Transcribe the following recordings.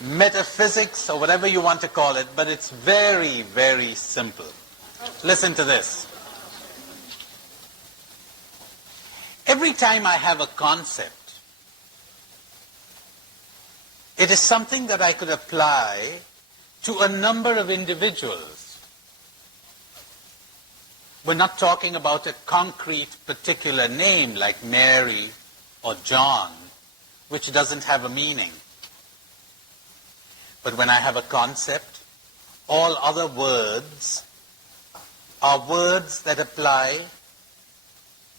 metaphysics or whatever you want to call it, but it's very, very simple. Listen to this. Every time I have a concept, it is something that I could apply to a number of individuals. We're not talking about a concrete particular name like Mary or John, which doesn't have a meaning. But when I have a concept, all other words are words that apply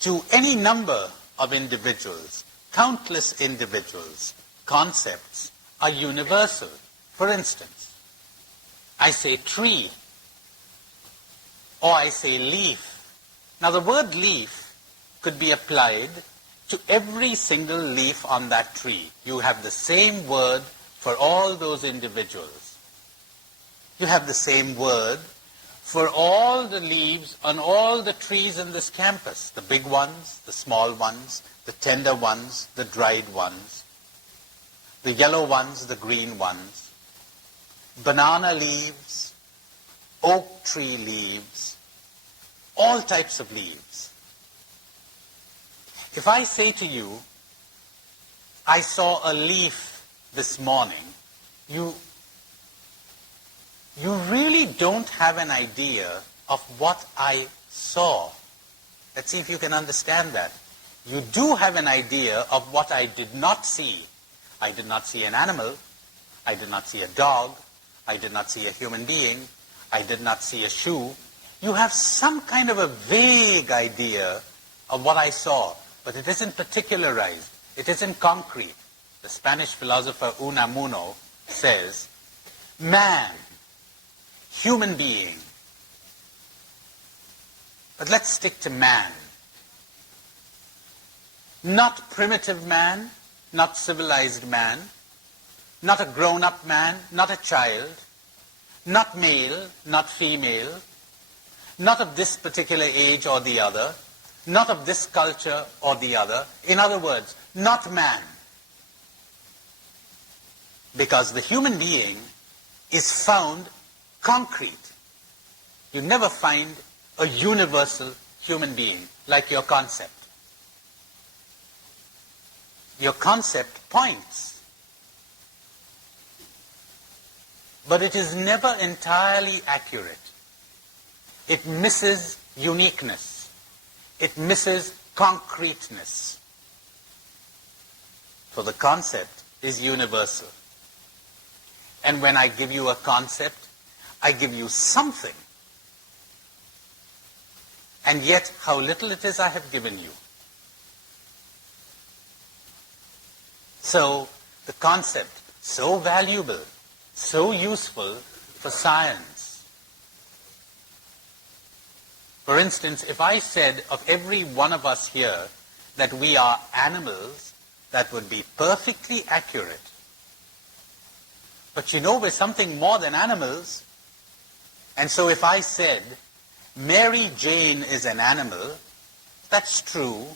to any number of individuals, countless individuals. Concepts are universal. For instance, I say tree, or I say leaf. Now the word leaf could be applied to every single leaf on that tree. You have the same word for all those individuals. You have the same word for all the leaves on all the trees in this campus, the big ones, the small ones, the tender ones, the dried ones, the yellow ones, the green ones, banana leaves, oak tree leaves, all types of leaves. If I say to you, I saw a leaf this morning, you really don't have an idea of what I saw. Let's see if you can understand that. You do have an idea of what I did not see. I did not see an animal. I did not see a dog. I did not see a human being. I did not see a shoe. You have some kind of a vague idea of what I saw, but it isn't particularized. It isn't concrete. The Spanish philosopher Unamuno says, man, human being. But let's stick to man. Not primitive man, not civilized man, not a grown-up man, not a child, not male, not female, not of this particular age or the other, not of this culture or the other. In other words, not man. Because the human being is found concrete. You never find a universal human being like your concept. Your concept points. But it is never entirely accurate. It misses uniqueness. It misses concreteness. For the concept is universal. And when I give you a concept, I give you something. And yet, how little it is I have given you. So, the concept, so valuable, so useful for science. For instance, if I said of every one of us here that we are animals, that would be perfectly accurate. But you know, we're something more than animals. And so if I said, Mary Jane is an animal, that's true.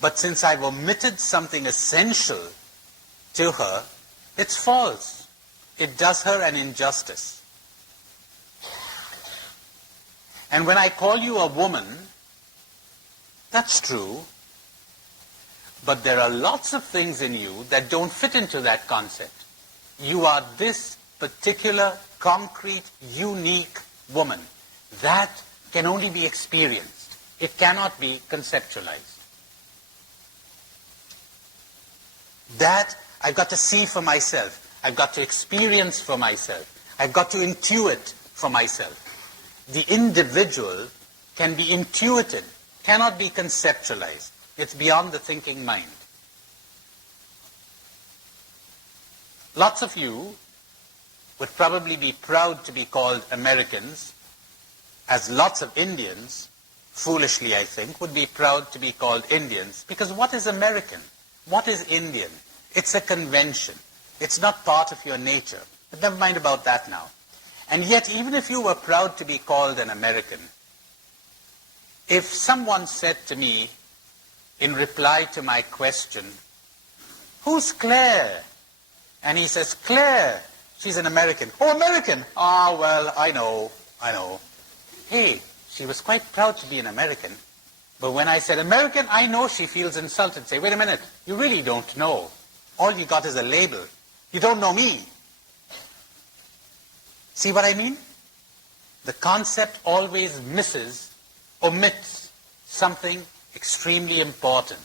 But since I've omitted something essential to her, it's false. It does her an injustice. And when I call you a woman, that's true. But there are lots of things in you that don't fit into that concept. You are this particular, concrete, unique woman. That can only be experienced. It cannot be conceptualized. That I've got to see for myself. I've got to experience for myself. I've got to intuit for myself. The individual can be intuited, cannot be conceptualized. It's beyond the thinking mind. Lots of you would probably be proud to be called Americans, as lots of Indians, foolishly I think, would be proud to be called Indians. Because what is American? What is Indian? It's a convention. It's not part of your nature. But never mind about that now. And yet, even if you were proud to be called an American, if someone said to me, in reply to my question, "Who's Claire?" And he says, Claire, she's an American. Oh, American? Ah, well, I know. Hey, she was quite proud to be an American. But when I said American, I know, she feels insulted. Say, wait a minute, you really don't know. All you got is a label. You don't know me. See what I mean? The concept always omits something extremely important,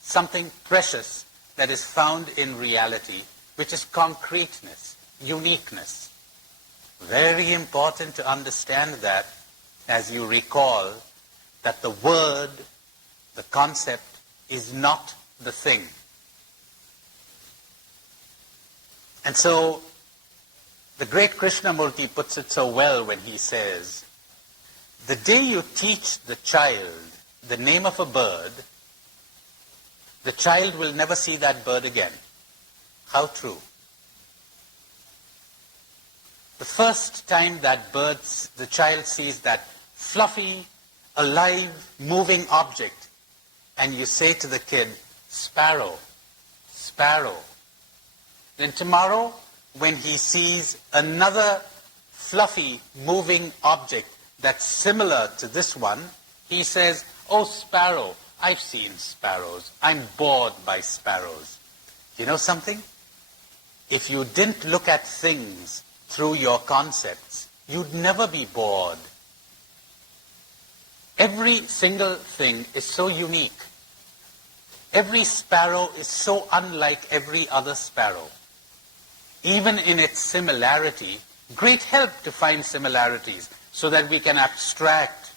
something precious that is found in reality, which is concreteness, uniqueness. Very important to understand that as you recall that the word, the concept, is not the thing. And so the great Krishnamurti puts it so well when he says, the day you teach the child the name of a bird, the child will never see that bird again. How true. The first time that the child sees that fluffy, alive, moving object, and you say to the kid, sparrow, sparrow. Then tomorrow, when he sees another fluffy, moving object that's similar to this one, he says, oh, sparrow, I've seen sparrows. I'm bored by sparrows. You know something? If you didn't look at things through your concepts, you'd never be bored. Every single thing is so unique. Every sparrow is so unlike every other sparrow. Even in its similarity, great help to find similarities so that we can abstract,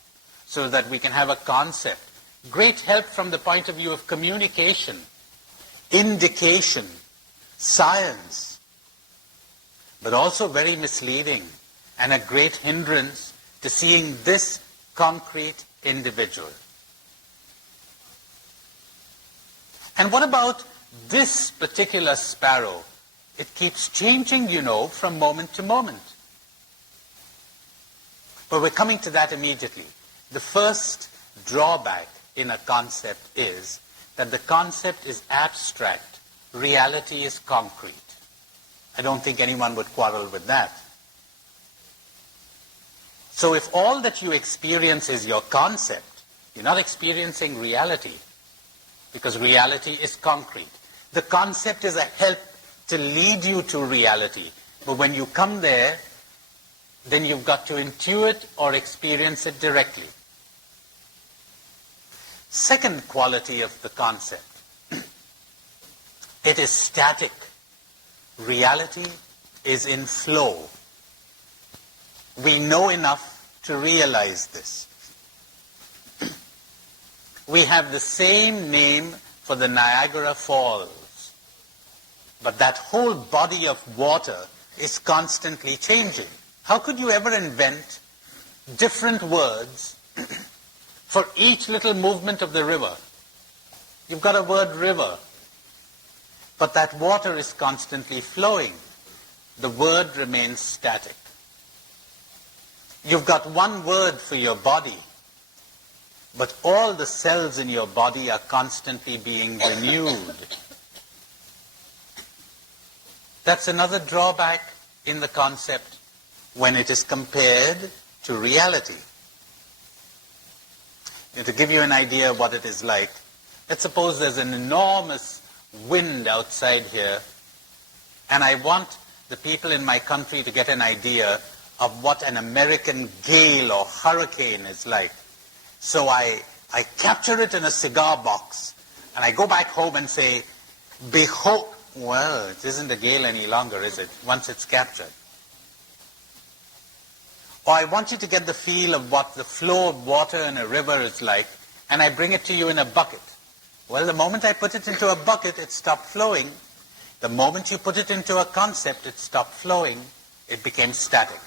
so that we can have a concept. Great help from the point of view of communication, indication, science, but also very misleading and a great hindrance to seeing this concrete individual. And what about this particular sparrow? It keeps changing, from moment to moment. But we're coming to that immediately. The first drawback in a concept is that the concept is abstract. Reality is concrete. I don't think anyone would quarrel with that. So if all that you experience is your concept, you're not experiencing reality, because reality is concrete. The concept is a help to lead you to reality. But when you come there, then you've got to intuit or experience it directly. Second quality of the concept, it is static. Reality is in flow. We know enough to realize this. We have the same name for the Niagara Falls, but that whole body of water is constantly changing. How could you ever invent different words for each little movement of the river? You've got a word river, but that water is constantly flowing. The word remains static. You've got one word for your body, but all the cells in your body are constantly being renewed. That's another drawback in the concept when it is compared to reality. To give you an idea of what it is like, let's suppose there's an enormous wind outside here, and I want the people in my country to get an idea of what an American gale or hurricane is like. So I capture it in a cigar box, and I go back home and say, behold, well, it isn't a gale any longer, is it, once it's captured? Or I want you to get the feel of what the flow of water in a river is like, and I bring it to you in a bucket. Well, the moment I put it into a bucket, it stopped flowing. The moment you put it into a concept, it stopped flowing. It became static.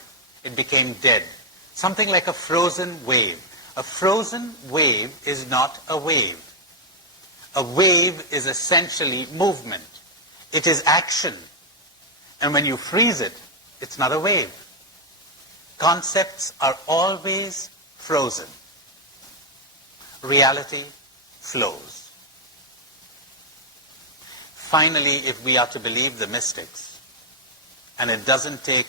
It became dead. Something like a frozen wave. A frozen wave is not a wave. A wave is essentially movement. It is action. And when you freeze it, it's not a wave. Concepts are always frozen. Reality flows. finally, if we are to believe the mystics, and it doesn't take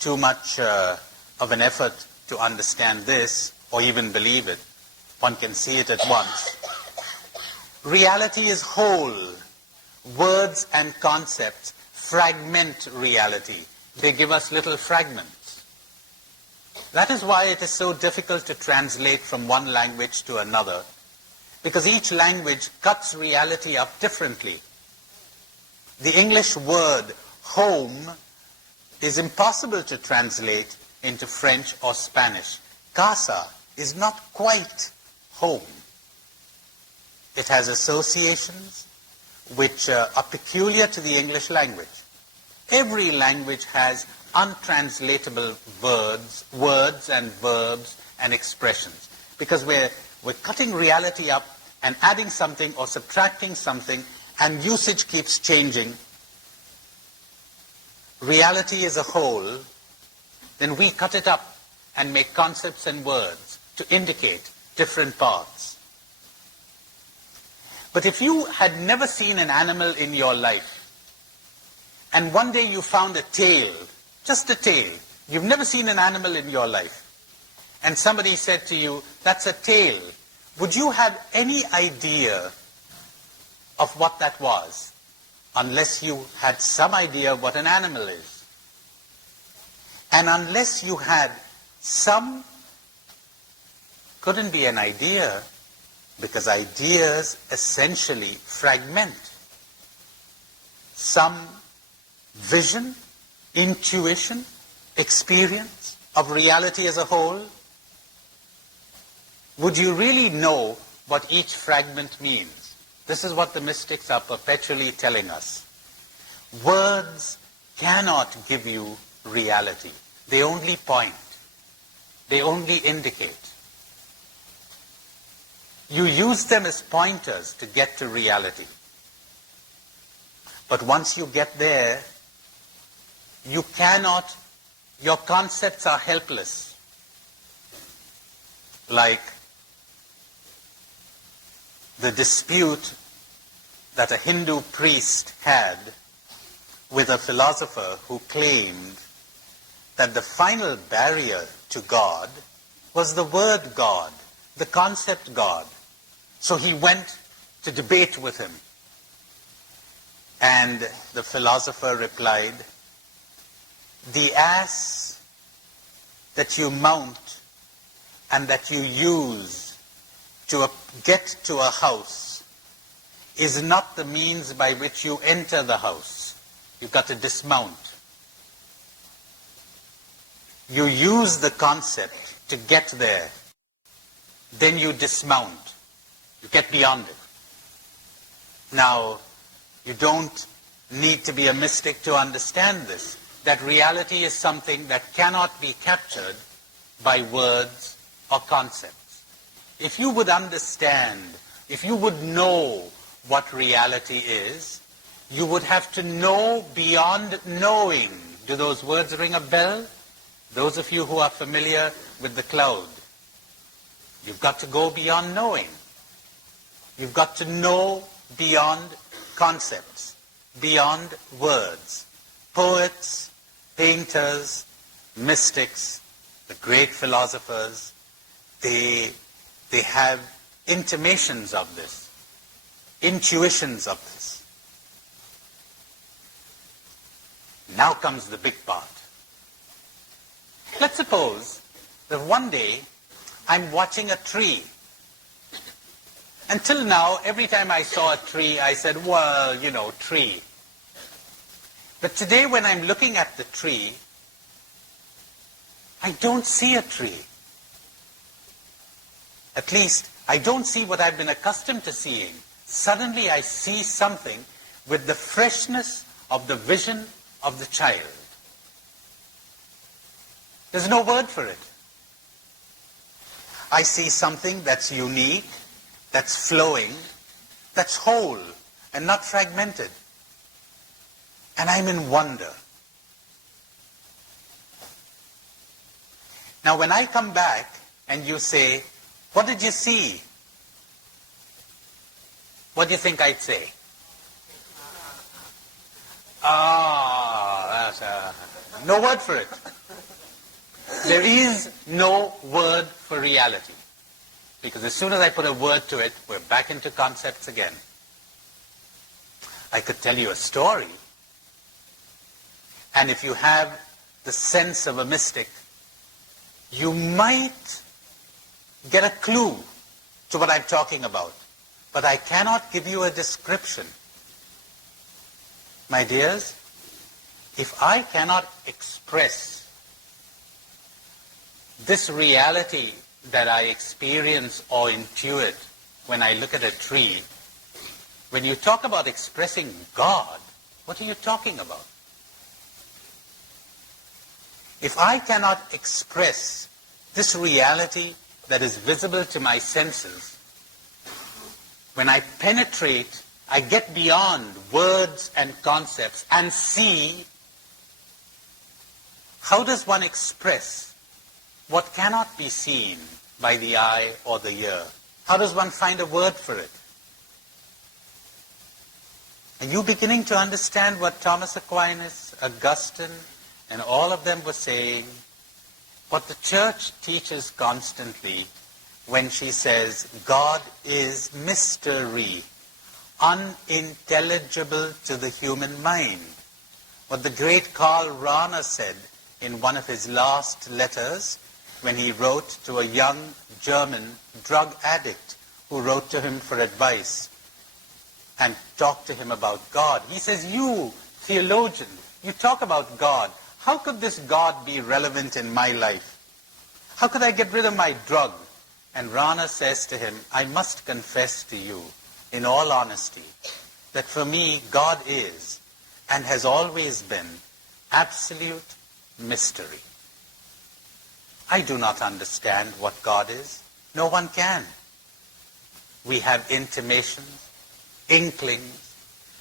too much of an effort to understand this, or even believe it, one can see it at once. Reality is whole. Words and concepts fragment reality. They give us little fragments. That is why it is so difficult to translate from one language to another, because each language cuts reality up differently. The English word home is impossible to translate into French or Spanish. Casa is not quite home. It has associations which are peculiar to the English language. Every language has untranslatable words and verbs and expressions, because we're cutting reality up and adding something or subtracting something, and usage keeps changing. Reality is a whole, then we cut it up and make concepts and words to indicate different parts. But if you had never seen an animal in your life, and one day you found a tail, just a tail, you've never seen an animal in your life, and somebody said to you, that's a tail, would you have any idea of what that was, unless you had some idea of what an animal is? And unless you had some, couldn't be an idea, because ideas essentially fragment. Some vision, intuition, experience of reality as a whole. Would you really know what each fragment means? This is what the mystics are perpetually telling us. Words cannot give you reality. They only point. They only indicate. You use them as pointers to get to reality. But once you get there, you cannot, your concepts are helpless. Like the dispute that a Hindu priest had with a philosopher who claimed that the final barrier to God was the word God, the concept God. So he went to debate with him. And the philosopher replied, the ass that you mount and that you use to get to a house is not the means by which you enter the house. You've got to dismount. You use the concept to get there. Then you dismount. You get beyond it. Now, you don't need to be a mystic to understand this, that reality is something that cannot be captured by words or concepts. If you would understand, if you would know what reality is, you would have to know beyond knowing. Do those words ring a bell? Those of you who are familiar with the cloud, you've got to go beyond knowing. You've got to know beyond concepts, beyond words. Poets, painters, mystics, the great philosophers, they have intimations of this, intuitions of this. Now comes the big part. Let's suppose that one day I'm watching a tree. Until now, every time I saw a tree, I said, well, you know, tree. But today when I'm looking at the tree, I don't see a tree. At least, I don't see what I've been accustomed to seeing. Suddenly I see something with the freshness of the vision of the child. There's no word for it. I see something that's unique, that's flowing, that's whole and not fragmented. And I'm in wonder. Now when I come back and you say, what did you see? What do you think I'd say? No word for it. There is no word for reality. Because as soon as I put a word to it, we're back into concepts again. I could tell you a story, and if you have the sense of a mystic, you might get a clue to what I'm talking about. But I cannot give you a description. My dears, if I cannot express this reality that I experience or intuit when I look at a tree, when you talk about expressing God, what are you talking about? If I cannot express this reality that is visible to my senses, when I penetrate, I get beyond words and concepts and see, how does one express what cannot be seen by the eye or the ear? How does one find a word for it? Are you beginning to understand what Thomas Aquinas, Augustine, and all of them were saying? What the church teaches constantly when she says God is mystery, unintelligible to the human mind. What the great Karl Rahner said in one of his last letters when he wrote to a young German drug addict who wrote to him for advice and talked to him about God. He says, you, theologian, you talk about God. How could this God be relevant in my life? How could I get rid of my drug? And Rahner says to him, I must confess to you, in all honesty, that for me, God is, and has always been, absolute mystery. I do not understand what God is. No one can. We have intimations, inklings,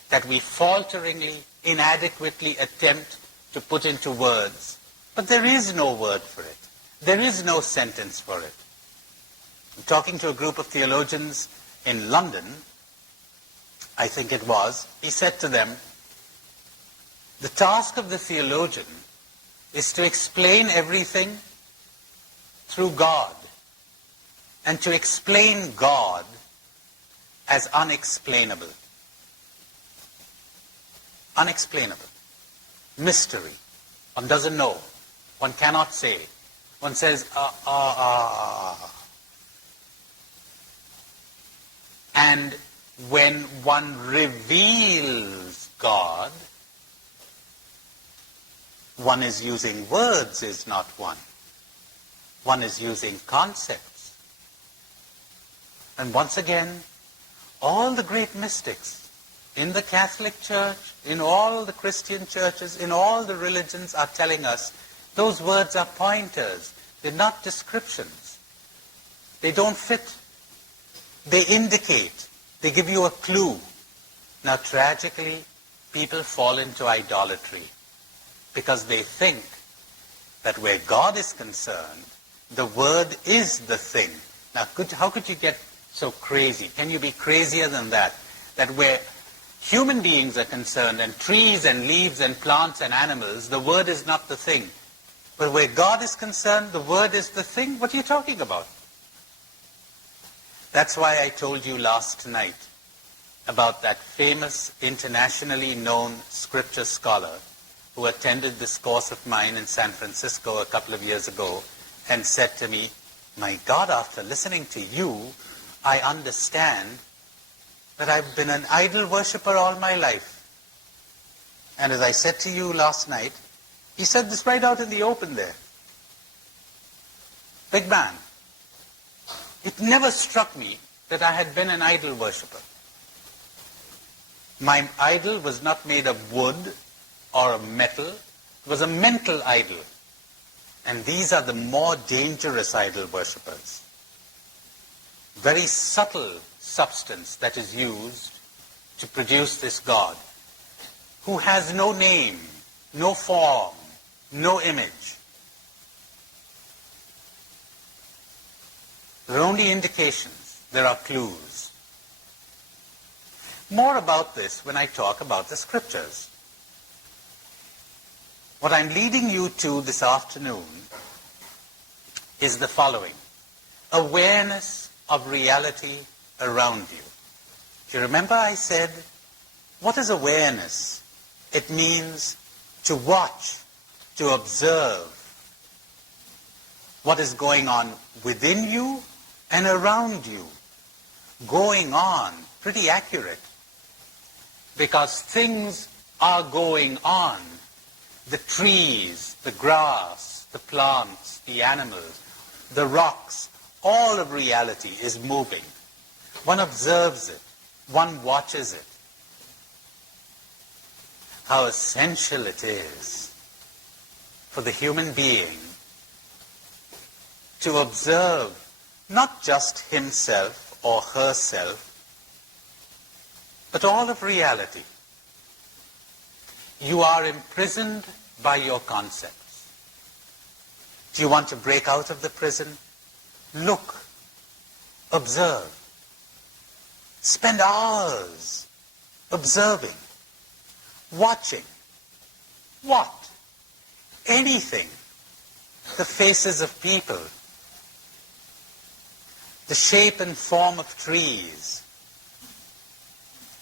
that we falteringly, inadequately attempt to put into words. But there is no word for it. There is no sentence for it. I'm talking to a group of theologians in London, I think it was. He said to them, the task of the theologian is to explain everything through God, and to explain God as unexplainable. Unexplainable. Mystery. One doesn't know. One cannot say. One says, And when one reveals God, one is using words, is not one. One is using concepts. And once again, all the great mystics in the Catholic Church, in all the Christian churches, in all the religions are telling us those words are pointers. They're not descriptions. They don't fit. They indicate. They give you a clue. Now, tragically, people fall into idolatry because they think that where God is concerned, the word is the thing. Now, how could you get so crazy? Can you be crazier than that? That where human beings are concerned, and trees and leaves and plants and animals, the word is not the thing. But where God is concerned, the word is the thing? What are you talking about? That's why I told you last night about that famous, internationally known scripture scholar who attended this course of mine in San Francisco a couple of years ago and said to me, my God, after listening to you, I understand that I've been an idol worshiper all my life. And as I said to you last night, he said this right out in the open there. Big man. It never struck me that I had been an idol worshiper. My idol was not made of wood or of metal. It was a mental idol. And these are the more dangerous idol worshippers. Very subtle substance that is used to produce this God, who has no name, no form, no image. There are only indications. There are clues. More about this when I talk about the scriptures. What I'm leading you to this afternoon is the following: awareness of reality around you. Do you remember I said, what is awareness? It means to watch, to observe what is going on within you and around you. Going on, pretty accurate, because things are going on. The trees, the grass, the plants, the animals, the rocks, all of reality is moving. One observes it, one watches it. How essential it is for the human being to observe not just himself or herself, but all of reality. You are imprisoned by your concepts. Do you want to break out of the prison? Look, observe. Spend hours observing, watching. What? Anything. The faces of people, the shape and form of trees,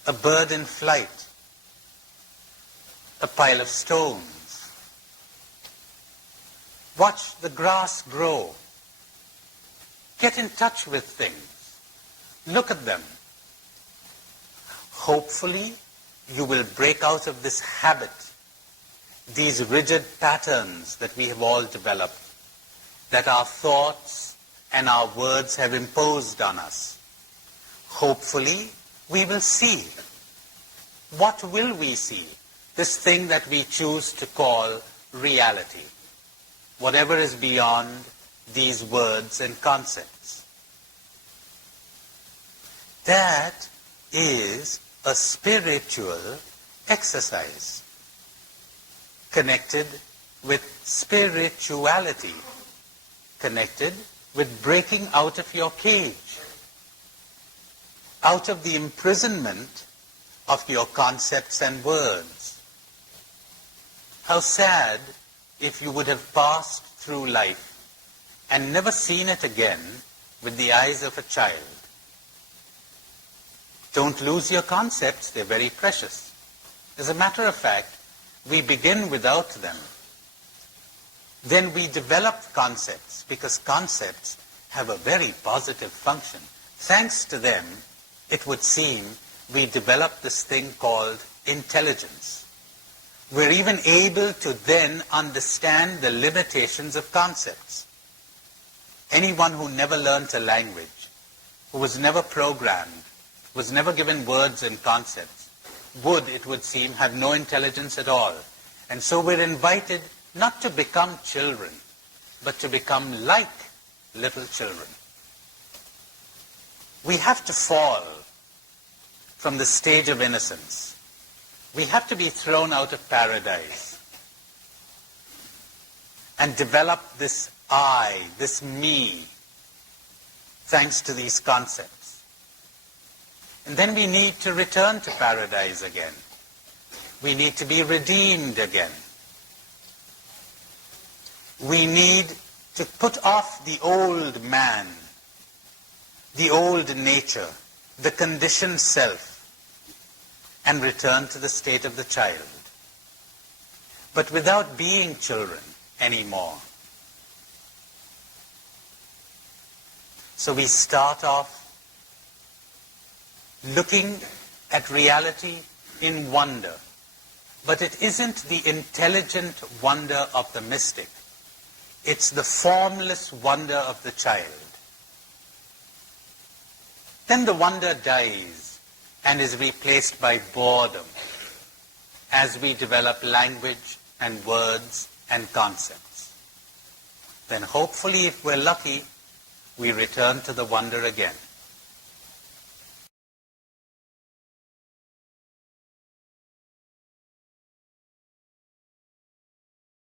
a bird in flight, a pile of stones. Watch the grass grow. Get in touch with things. Look at them. Hopefully, you will break out of this habit, these rigid patterns that we have all developed, that our thoughts and our words have imposed on us. Hopefully, we will see. What will we see? This thing that we choose to call reality. Whatever is beyond these words and concepts. That is a spiritual exercise connected with spirituality, connected with breaking out of your cage, out of the imprisonment of your concepts and words. How sad if you would have passed through life and never seen it again with the eyes of a child. Don't lose your concepts, they're very precious. As a matter of fact, we begin without them. Then we develop concepts, because concepts have a very positive function. Thanks to them, it would seem, we develop this thing called intelligence. We're even able to then understand the limitations of concepts. Anyone who never learnt a language, who was never programmed, was never given words and concepts, would, it would seem, have no intelligence at all. And so we're invited not to become children, but to become like little children. We have to fall from the stage of innocence. We have to be thrown out of paradise and develop this I, this me, thanks to these concepts. And then we need to return to paradise again. We need to be redeemed again. We need to put off the old man, the old nature, the conditioned self, and return to the state of the child. But without being children anymore. So we start off looking at reality in wonder. But it isn't the intelligent wonder of the mystic. It's the formless wonder of the child. Then the wonder dies and is replaced by boredom as we develop language and words and concepts. Then hopefully, if we're lucky, we return to the wonder again.